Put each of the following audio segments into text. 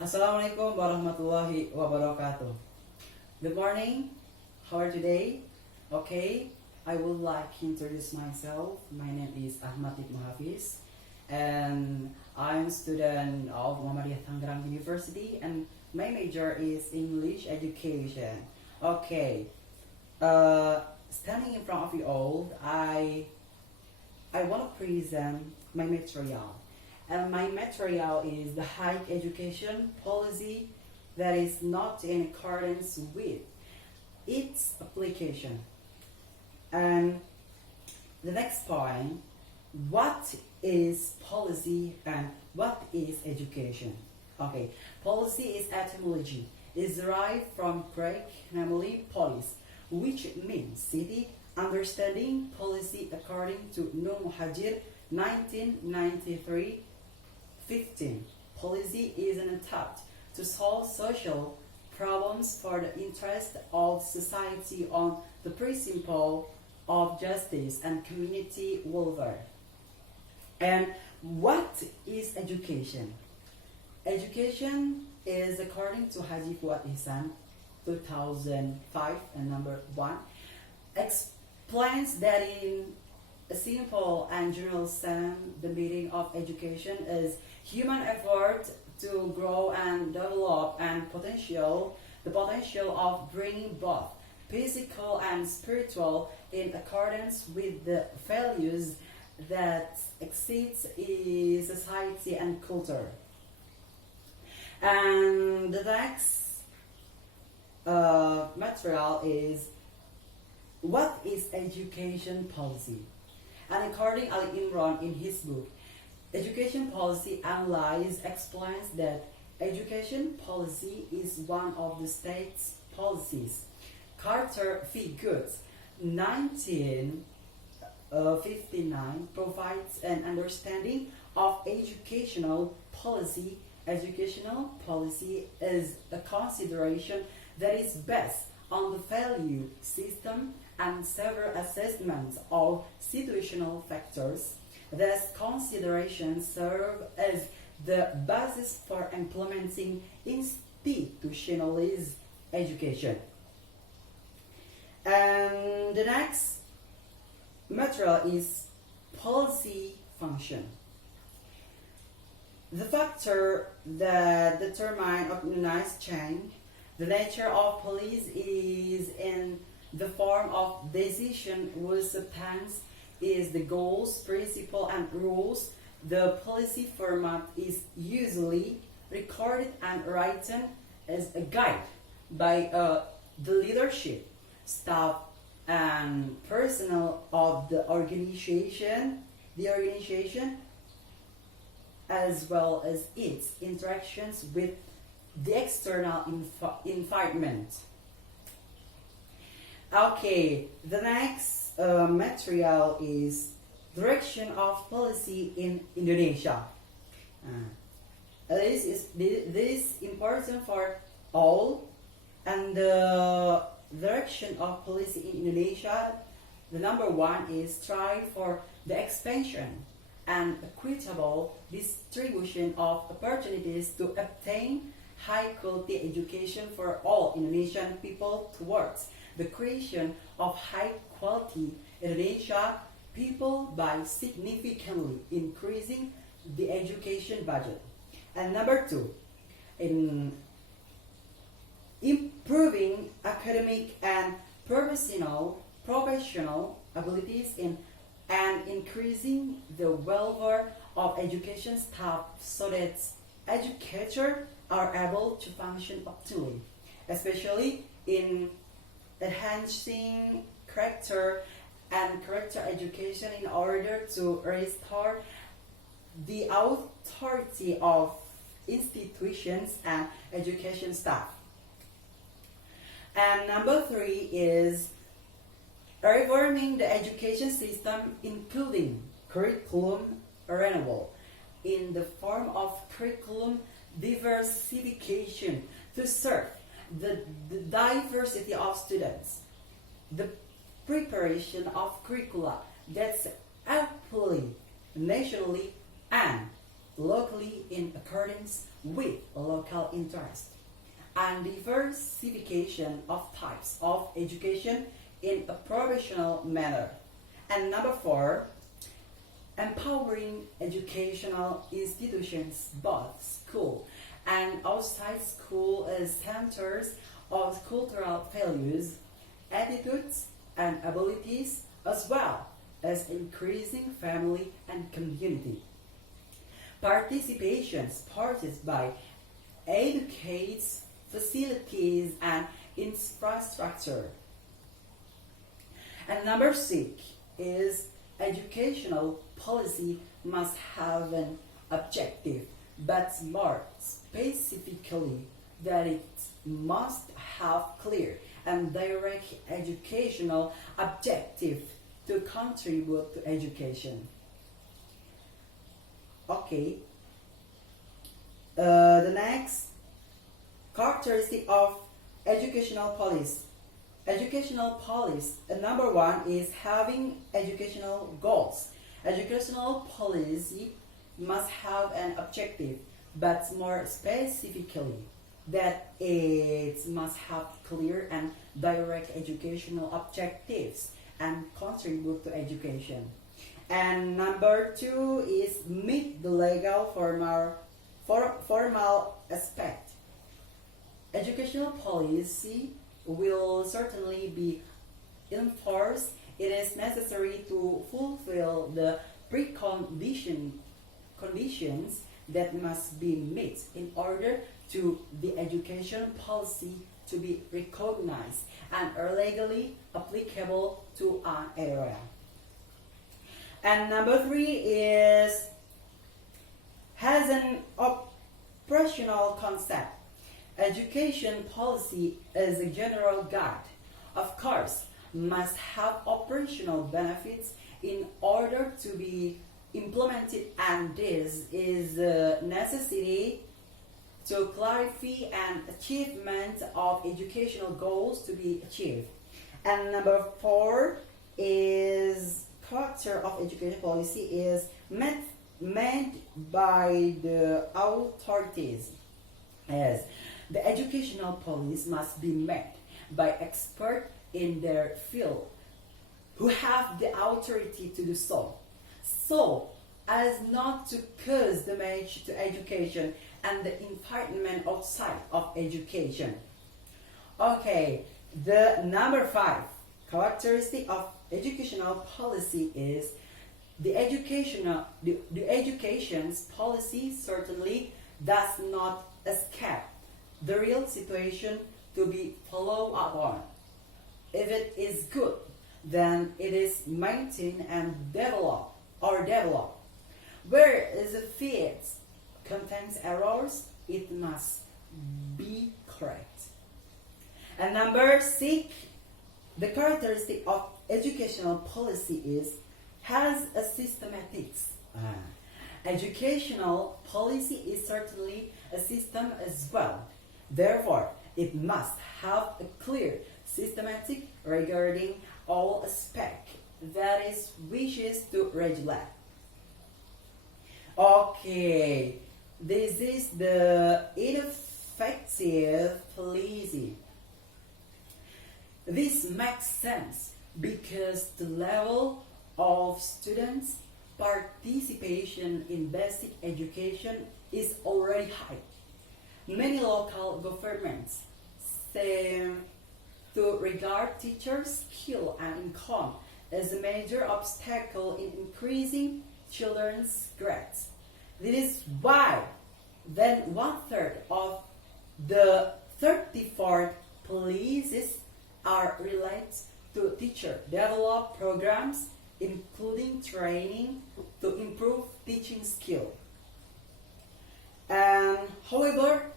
Assalamualaikum warahmatullahi wabarakatuh. Good morning. How are you today? Okay, I would like to introduce myself. My name is Ahmad Ibn Hafiz, and I'm student of Muhammadiyah Tangerang University, and my major is English education. Okay, standing in front of you all, I want to present my material. And my material is the higher education policy that is not in accordance with its application. And the next point, what is policy and what is education? Okay, policy is etymology, is derived from Greek, namely polis, which means city. Understanding policy according to Nur Muhajir 1993. 15. Policy is an attempt to solve social problems for the interest of society on the principle of justice and community welfare. And what is education? Education is, according to Haji Fuad Ihsan 2005 and number 1, explains that in a simple and general sense, the meaning of education is human effort to grow and develop and the potential of bringing both physical and spiritual in accordance with the values that exist in society and culture. And the next material is, what is education policy? And according Ali Imran in his book, Education Policy Analyze explains that education policy is one of the state's policies. Carter v. Goods, 1959, provides an understanding of educational policy. Educational policy is a consideration that is based on the value system and several assessments of situational factors. These considerations serve as the basis for implementing institutionalized education. And the next material is policy function. The factor that determine organize change. The nature of police is in the form of decision whose substance is the goals, principle, and rules. The policy format is usually recorded and written as a guide by the leadership, staff, and personnel of the organization, as well as its interactions with the external environment. Okay, the next material is direction of policy in Indonesia. This is important for all, and the direction of policy in Indonesia, the number 1 is strive for the expansion and equitable distribution of opportunities to obtain high quality education for all Indonesian people towards the creation of high quality Indonesia people by significantly increasing the education budget. And number 2, in improving academic and professional abilities and increasing the welfare of education staff so that educators are able to function optimally, especially in enhancing character education in order to restore the authority of institutions and education staff. And number 3 is reforming the education system, including curriculum renewal in the form of curriculum diversification to serve the diversity of students, the preparation of curricula that's appealing nationally and locally in accordance with local interest, and diversification of types of education in a professional manner. And number 4, empowering educational institutions, both school and outside school, as centers of cultural values, attitudes, and abilities, as well as increasing family and community participation supported by educates, facilities, and infrastructure. And number 6 is educational policy must have an objective, but more specifically that it must have clear and direct educational objective to contribute to education. Okay. The next characteristic of educational policy. Educational policy, number 1 is having educational goals. Educational policy must have an objective, but more specifically, that it must have clear and direct educational objectives and contribute to education. And number 2 is meet the legal formal aspect. Educational policy will certainly be enforced. It is necessary to fulfill the conditions that must be met in order to the education policy to be recognized and are legally applicable to an area. And number 3 is has an operational concept. Education policy is a general guide, of course, must have operational benefits in order to be implemented, and this is a necessity to clarify and achievement of educational goals to be achieved. And number 4 is character of education policy is met by the authorities, as the educational policy must be met by experts in their field who have the authority to do so as not to cause damage to education and the environment outside of education. Okay, the number 5 characteristic of educational policy is the education's policy certainly does not escape the real situation to be followed up on. If it is good, then it is maintained and developed. Whereas if it contains errors, it must be correct. And number 6, the characteristic of educational policy is has a systematics. Educational policy is certainly a system as well. Therefore, it must have a clear systematic regarding all aspects that it wishes to regulate. Okay, this is the ineffective policy. This makes sense because the level of students' participation in basic education is already high. Many local governments seem to regard teachers' skill and income as a major obstacle in increasing children's grades. This is why then 1/3 of the 34 policies are related to teacher development programs, including training to improve teaching skill. And however,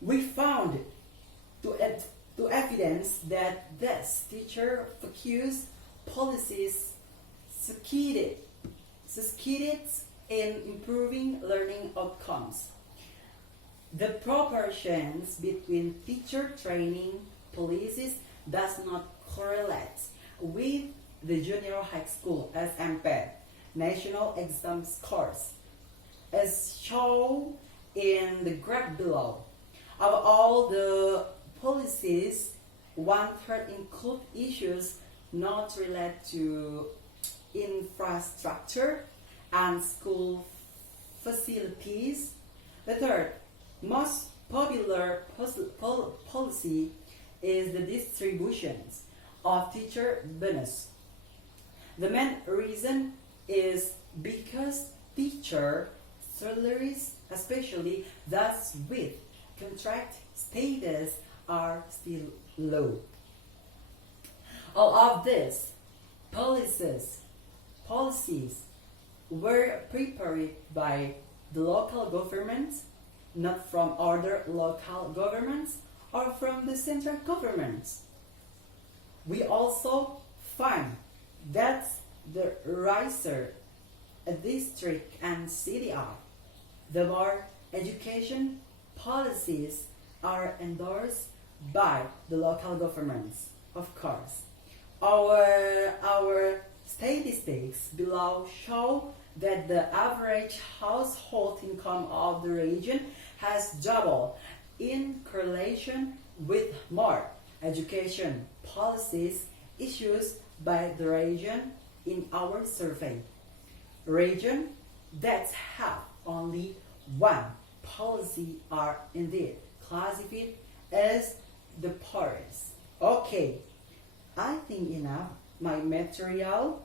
we found to evidence that this teacher focused policies succeeded in improving learning outcomes. The proportions between teacher training policies does not correlate with the junior high school SMP national exam scores. as shown in the graph below. Of all the policies, one-third include issues not related to infrastructure and school facilities. The third most popular policy is the distribution of teacher bonus. The main reason is because teacher salaries, especially those with contract status, are still low. All of these policies were prepared by the local governments, not from other local governments or from the central governments. We also find that the richer a district and city are, the more education policies are endorsed by the local governments. Of course, our statistics below show that the average household income of the region has doubled in correlation with more education policies issued by the region in our survey. Regions that have only one policy are indeed classified as the poorest. Okay, I think enough my material.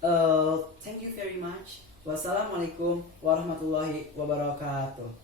Thank you very much. Wassalamualaikum warahmatullahi wabarakatuh.